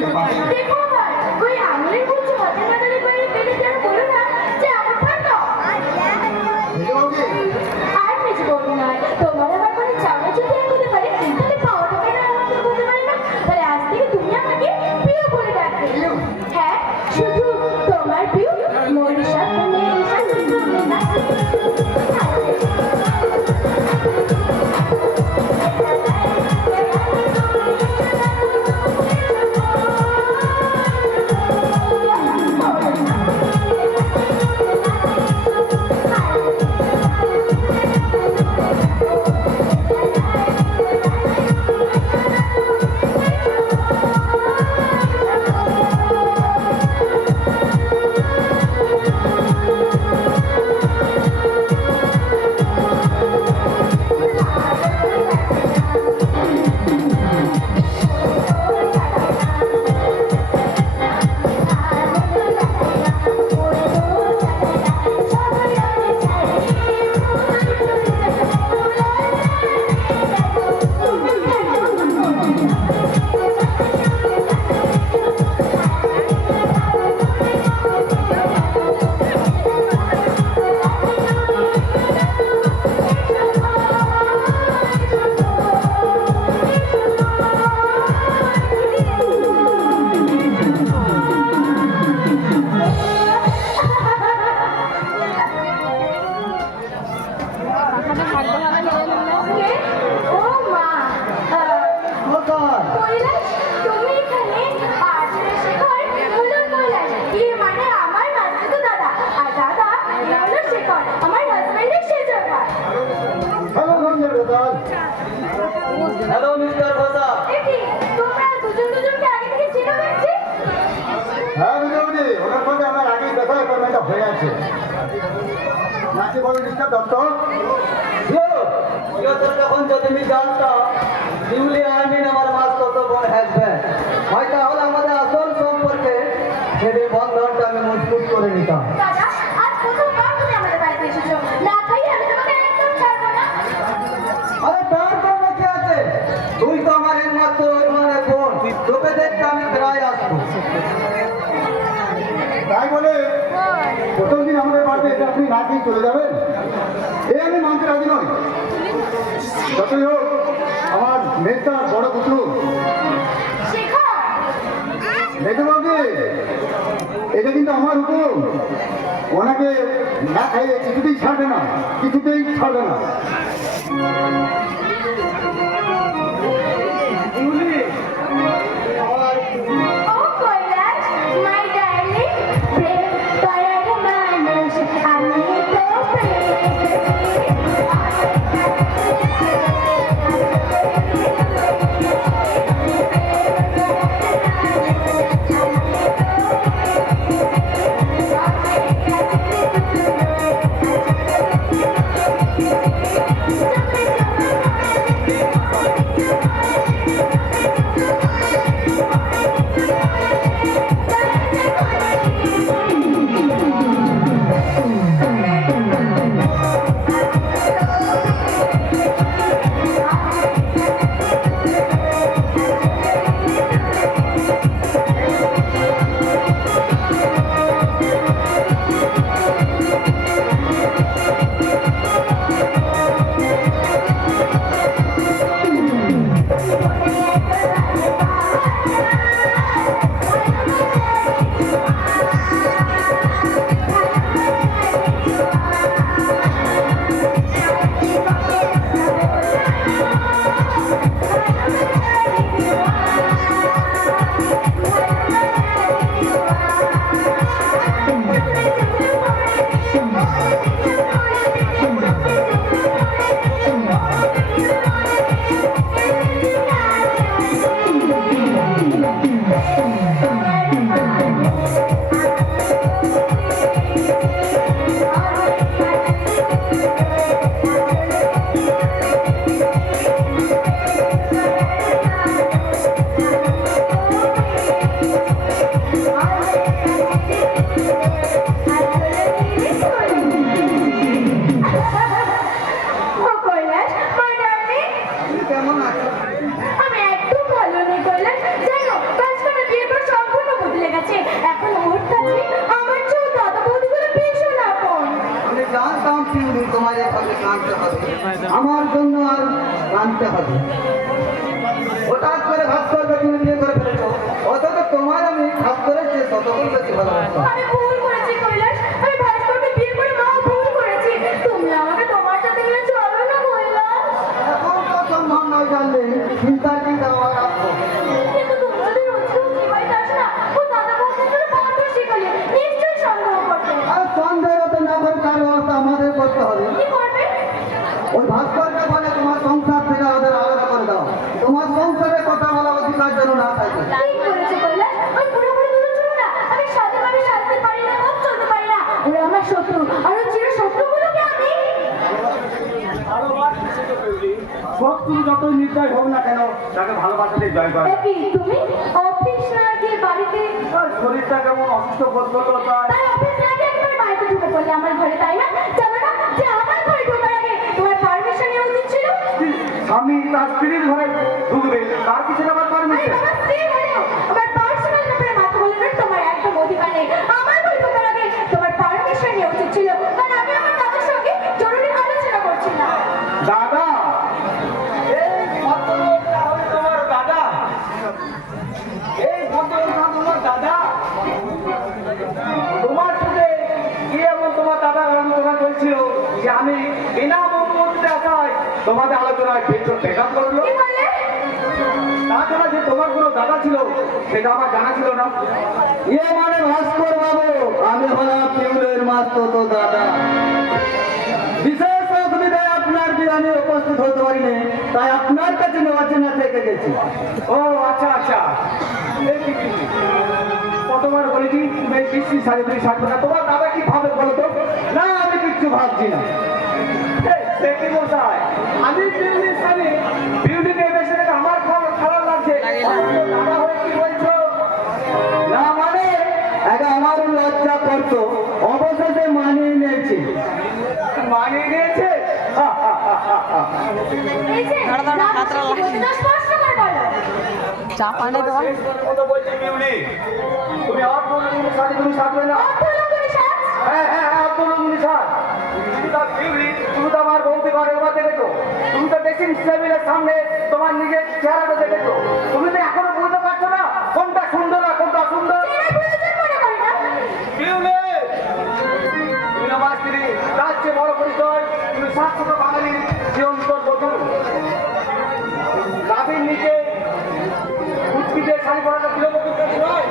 দেখো আবার ওই আঙুলের কুচি হাতের বাজারে বাইরে পেটে যারা বলো না যে আমার ঠান্ডা আর কিছু বলবো না তোমার আমার কোনো চাওয়া যদি এক হতে পারে তাহলে পাওয়াটা কেন আমাকে বলতে পারে না তাহলে আজ থেকে তুমি আমাকে প্রিয় বলে ডাকবে হ্যাঁ শুধু তোমার প্রিয় মনীষা হ্যালো মিস্টার ভাষা তোমরা দুজন দুজনকে আগে থেকে চেনা হয়েছে হ্যাঁ বুঝলি ওনার সঙ্গে আমার আগেই দেখা অ্যাপয়েন্টমেন্টটা হয়ে আছে নাকি বলো মিস্টার দত্ত তখন যদি আমি জানতাম শিউলি আর্মিন আমার মাস কত বড় হ্যাসবেন হয় তাহলে আমাদের আসল সম্পর্কে সেই বন্ধনটা আমি মজবুত করে নিতাম দাদা আজ প্রথমবার তুমি আমাদের বাড়িতে এসেছো না খাই আমি তোমাকে একদম ছাড়বো না আরে তার জন্য কি আছে তুই তো আমার একমাত্র মানে বোন তোকে দেখতে আমি প্রায় আসবো তাই বলে প্রথম দিন আমাদের বাড়িতে এসে আপনি না খেয়ে চলে যাবেন এ আমি মানতে রাজি নই যতই হোক আমার মেয়েটা বড় পুত্র দেখে বাবু এটা কিন্তু আমার হুকুম ওনাকে না খাইয়ে কিছুতেই ছাড়বে না কিছুতেই ছাড়বে না আমি একদম ভালো নেই কৈলাস জানো কাজ করে বিয়ে হঠাৎ করে ভাস্করকে তুমি বিয়ে করে ফেলেছো, অথচ তোমার আমি ভাস্করের চেয়ে শতগুণ বেশি ভালোবাসতাম। আমি ভুল করেছি কৈলাস, আমি ভাস্করকে বিয়ে করে মাও ভুল করেছি। তুমি আমাকে তোমার সাথে নিয়ে চলো না কৈলাস। এখন তো সম্ভব নয় জানলে, চিন্তা চিন্তা আমার রাখবো। কিন্তু তুমি যদি রোজ রোজ এই বাড়িতে আসো না, ও দাদা বৌদির জন্য পাওয়া বেশি করলে নিশ্চয়ই সন্দেহ করবে। আর সন্দেহ তো না করে তার ব্যবস্থা আমাদের করতে হবে। কি করবে? ওই ভাস্করকে বলে তোমার সংসার থেকে ওদের আলাদা করে দাও, তোমার সংসারে কথা বলা অধিকার যেন না থাকে। ঠিক বলেছো কৈলাস, ওই বুড়ো বুড়ো দুটো ছিল না, আমি স্বাধীনভাবে সাজতে পারি না, পথ চলতে পারি না, ওরা আমার শত্রু, আর ওই চির শত্রুগুলোকে আমি শত্রু যতই নির্দয় হোক না কেন, তাকে ভালোবাসাতে জয় করে। কি তুমি অফিস না গিয়ে বাড়িতে, শরীরটা কেমন অসুস্থ বোধ করলো, তাই তাই অফিস না গিয়ে একবার বাড়িতে ঢুকে পড়লে আমার ঘরে, তাই না? জানো না যে আমার ঘরে ঢোকার আগে তোমার পারমিশন নেওয়া উচিত ছিল? স্বামী তার স্ত্রীর ঘরে ঢুকবে, তার কিছু আবার আরে পারমিশন? বাবা, স্ত্রী হলেও আমার পার্সোনাল ব্যাপারে মাথা বলানোর তোমার একদম অধিকার নেই। আমার ঘরে ঢোকার আগে তোমার পারমিশন নেওয়া উচিত ছিল, কারণ আমি আমার দাদার সঙ্গে জরুরি আলোচনা করছিলাম। দাদা, এই ভদ্রলোক তাহলে তোমার দাদা? এই ভদ্রলোক না তোমার দাদা? তোমার সাথে কি এমন তোমার দাদা আলোচনা চলছিল যে আমি বিনা অনুমতিতে আসায় তোমাদের আলোচনায় বেকার করলো? কি বললে? তাছাড়া যে তোমার কোনো দাদা ছিল সেটা আমার জানা ছিল না। ইয়ে মানে ভাস্কর বাবু, আমি হলাম পিউলের মাস্তো তো দাদা। বিশেষ অসুবিধায় আপনার বিরামে উপস্থিত হতে পারিনি, তাই আপনার কাছে অচেনা থেকে গেছি। ও আচ্ছা আচ্ছা, এই কি কি? কতবার বলেছি তুমি এই বৃষ্টি শাড়ি তুমি সাজবে না, তোমার দাদা কি ভাবে বলো তো? না, আমি কিচ্ছু ভাবছি না। এই, সে কি মশাই, আমি বিউটির শাড়ি বিউটি নিয়ে বেশি দেখে আমার খারাপ লাগছে, অথচ দাদা হয়ে কি বলছো? না মানে আগে আমারও লজ্জা করতো, অবশেষে মানিয়ে নিয়েছি। মানিয়ে নিয়েছে? এই যে, রাত বলতে দাও, স্পষ্ট করে বলো। শেষ মতো বলছি বিউটি, তুমি আর কোনো শাড়ি তুমি সাজবে না। অর্থলঙ্ঘনী সাজ? হ্যাঁ হ্যাঁ হ্যাঁ, তুমি স্যার, তুমি তো বিউটি, তুমি তো আমার বৌদি ঘরে একবার দেখেছো, তুমি তো ড্রেসিং টেবিলের সামনে তোমার নিজের চেহারাটা দেখেছো, তুমি তো এখনো বুঝতে পারছো না কোনটা সুন্দর আর কোনটা অসুন্দর? এরা প্রয়োজন মনে করে না। বিউটি, তুমি আমার স্ত্রী, তার চেয়ে বড় পরিচয় তুমি শাশ্বত বাঙালির চিরন্তন বধূ। গাভীর নিচে উৎপিতে শাড়ি পরাটা গৃহবধূর কাজ নয়।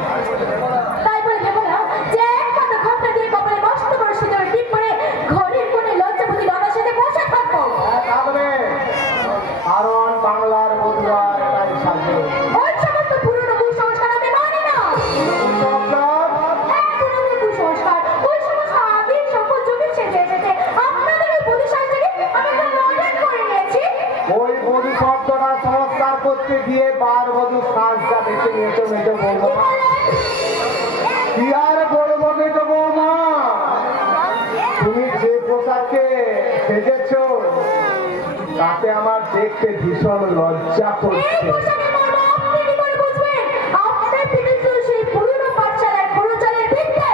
তাই বলে ভেবো না যে একমাত্র ঘোমটা দিয়ে কপালে মস্ত বড় সিঁদুরের টিপ পরে ঘরের কোণে লজ্জাবতী দাদার সাথে বসে থাকবো। তাহলে কারণ বাংলার বধুরা তাই সাজে। ওই সমস্ত পুরনো কুসংস্কার আমি মানি না। হ্যাঁ, পুরনো কুসংস্কার, ওই সমস্ত আদিম সভ্য যুগে সেজে এসেছে। আপনাদের ওই বধূ সাজটাকে আমি খুব মডার্ন করে নিয়েছি। ওই বধূ শব্দটা সংস্কার করতে গিয়ে বার বধূ সাজটা বেছে নিয়েছো মেজো কি বৌমা। বলেন? কি আর বলবো মেজো বৌমা, তুমি যে পোশাকে সেজেছো তাতে আমার দেখতে ভীষণ লজ্জা এই করছে। পোশাকের মর্ম আপনি কি করে বুঝবেন? আপনার পিঠে তো সেই পুরনো পাঠশালার খরচালের ভিত্তে।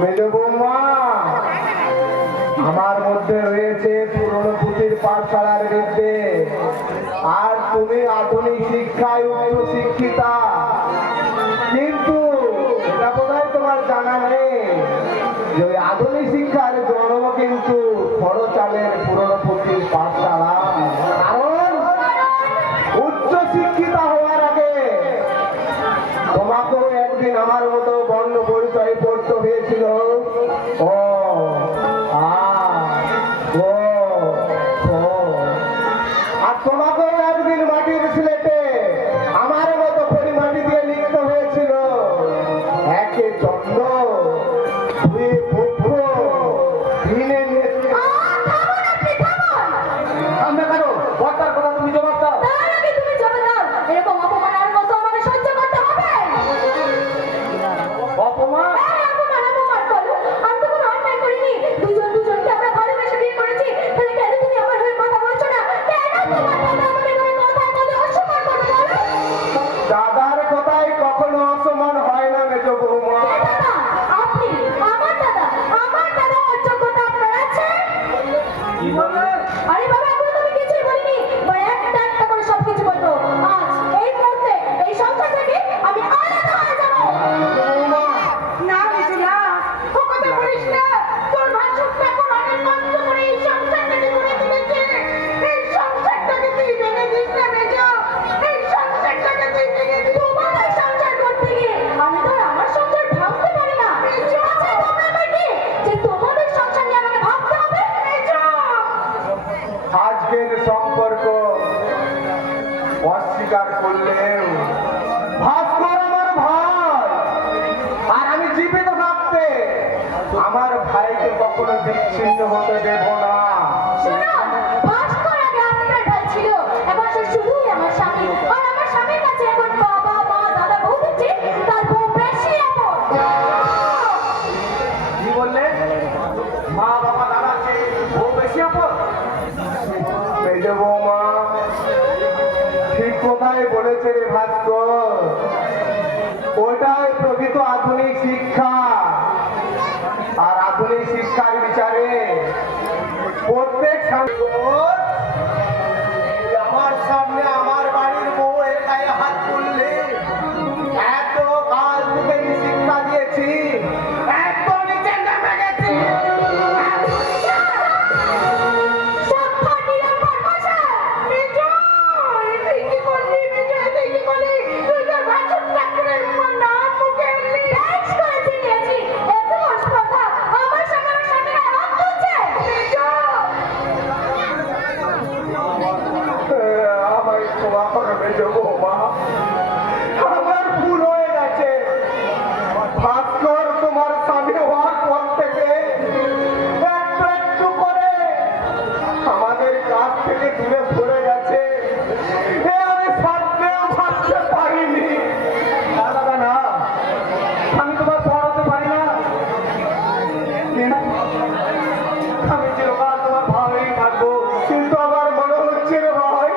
মেজো বৌমা, আমার মধ্যে রয়েছে পুরনো পুঁথির পাঠশালার বিদ্যে, আর তুমি আধুনিক শিক্ষায় উচ্চ শিক্ষিতা, কিন্তু এটা বোধহয় তোমার জানা নেই যে ওই আধুনিক শিক্ষার জন্ম কিন্তু খরচালের পুরনো পুঁথির পাঠশালা। কারণ উচ্চ শিক্ষিতা হওয়ার আগে তোমাকেও একদিন আমার মতো বর্ণ পরিচয় পড়তে হয়েছিল। ও আর তোমাকেও একদিন মাটির সিলেটে আমার মতো পরিমাণ করলেও ভাস্কর আমার ভাই, আর আমি জীবিত থাকতে আমার ভাইকে কখনো বিচ্ছিন্ন হতে দেব না। শোনো, ভাস্কর আগে আপনার ভাই ছিল, এখন সে শুধুই আমার স্বামী। আর আমার স্বামীর কাছে এখন বাবা, মা, দাদা, বউ দিচ্ছে, তার বউ বেশি আপন। কি বললে? মা বাবা দাদা আছে, বউ বেশি আপন? মেজ বৌমা ঠিক কোথায় বলেছে রে ভাস্কর, ওটাই প্রকৃত আধুনিক শিক্ষা। আর আধুনিক শিক্ষার বিচারে প্রত্যেক সাংসদ আমার সামনে আমার বাড়ির বউ এর গায়ে হাত তুললে, এত কাল তোকে আমি শিক্ষা দিয়েছি, এত নিচে নেমে গেছি। সাবধান নিরাপদ মশাই। মেজো, তুই কি করলি? মেজো, তুই কি করলি? তুই তোর ভাসুর ঠাকুরের নাম মুখে আনলি। বেশ করেছি, নিয়েছি। এত বড় কথা, আমার সামনে আমার স্বামীরা হাত তুলছে। মেজো, আমায় ক্ষমা করবে বৌমা, আমার ভুল হয়ে গেছে। ভাস্কর তোমার স্বামী হওয়ার পর থেকে একটু একটু করে আমাদের কাছ থেকে দূরে সরে গেছে, এ আমি ভাবতেও ভাবতে পারিনি। না দাদা না, আমি তোমার পড়াতে পারি না, আমি চিরকাল তোমার ভালোই থাকবো। কিন্তু আমার মনে হচ্ছে রে ভাই,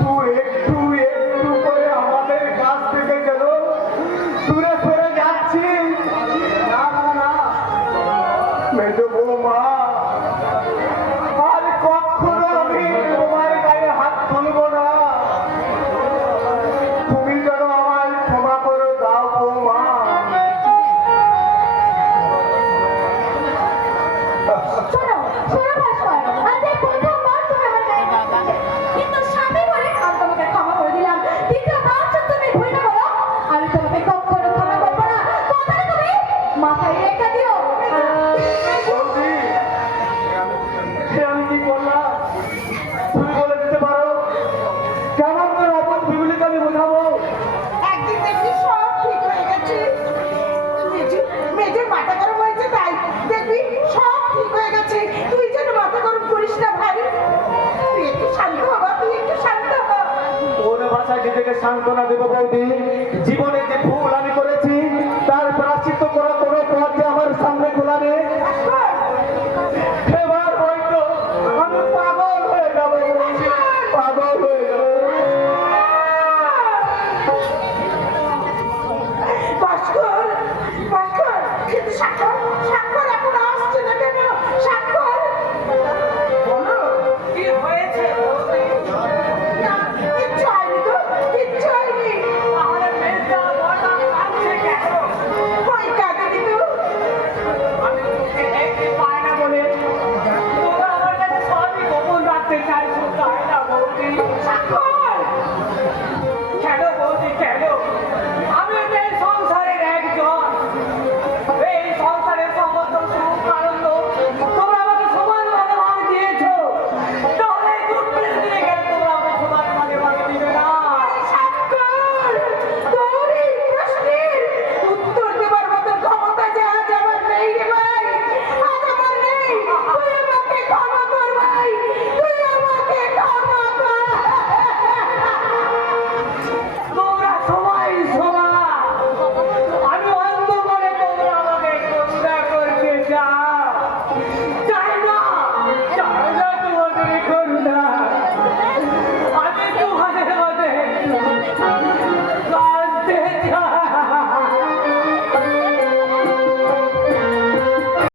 তুই একটু একটু করে আমাদের কাছ থেকে যেন দূরে সরে যাচ্ছিস। না না না মেজ বৌমা, আর কখনো আমি তোমার গায়ে হাত তুলবো না। তুমি যেন আমায় ক্ষমা করে দাও বৌমা। শোনো, শোনো ভাস্কর, আজ এই প্রথমবার তুমি আমার গায়ে হাত দিলে। কিন্তু স্বামী বলে আমি তোমাকে ক্ষমা করে দিলাম। দ্বিতীয়বার যদি তুমি ভুলটা করো, আমি তোমাকে কখনো ক্ষমা করবো না। কথাটা তুমি মাথায় রেখে দিও। বৌদি, সে আমি কি করলাম তুমি বলে দিতে পারো? কেমন করে অপর বিগুলিকে আমি বোঝাবো? একদিন দেখবি সব ঠিক হয়ে গেছে। মেজের মাথা গরম হয়েছে, তাই দেখবি সব ঠিক হয়ে গেছে। তুই যেন মাথা গরম করিস না ভাই, তুই একটু শান্ত হবা, তুই একটু শান্ত হবা। কোন ভাষায় নিজেকে সান্ত্বনা দেব বৌদি? জীবনে যে ভুল আমি করেছি তার প্রায়শ্চিত্ত করা কোনো পথ যে আমার সামনে খোলা নেই। এবার হয়তো আমি পাগল হয়ে যাব, পাগল হয়ে যাব। ভাস্কর, ভাস্কর, কিন্তু স্বাক্ষর, স্বাক্ষর এখন আসছে না কেন? স্বাক্ষর, বলো কি হয়েছে? না, কিচ্ছু হয়নি তো, কিচ্ছু হয়নি। তাহলে মেয়েটা বড় কাঁদছে কেন? ওই কাঁদেনি তো। আমি তোকে দেখতে পাই না বলে তোরা আমার কাছে সবই গোপন রাখতে চাইছো, তাই না বৌদি? স্বাক্ষর, কেন বৌদি কেন? আমি তো এই সংসারের একজন, এই সংসারের সমস্ত সুখ আনন্দ তোমরা আমাকে সমান ভাগে ভাগ দিয়েছো, তাহলে এই দুঃখের দিনে কেন তোমরা আমাকে সমান ভাগে ভাগ দিবে না? তোর এই প্রশ্নের উত্তর দেবার মতো ক্ষমতা যে আজ আমার নেই রে ভাই, আজ আমার নেই। তুই আমাকে ক্ষমা কর ভাই, তুই আমাকে ক্ষমা কর। তোমরা সবাই সমান, আমি অন্ধ করে তোমরা আমাকে করুণা করতে চাও। চাই না, চাই না তোমাদের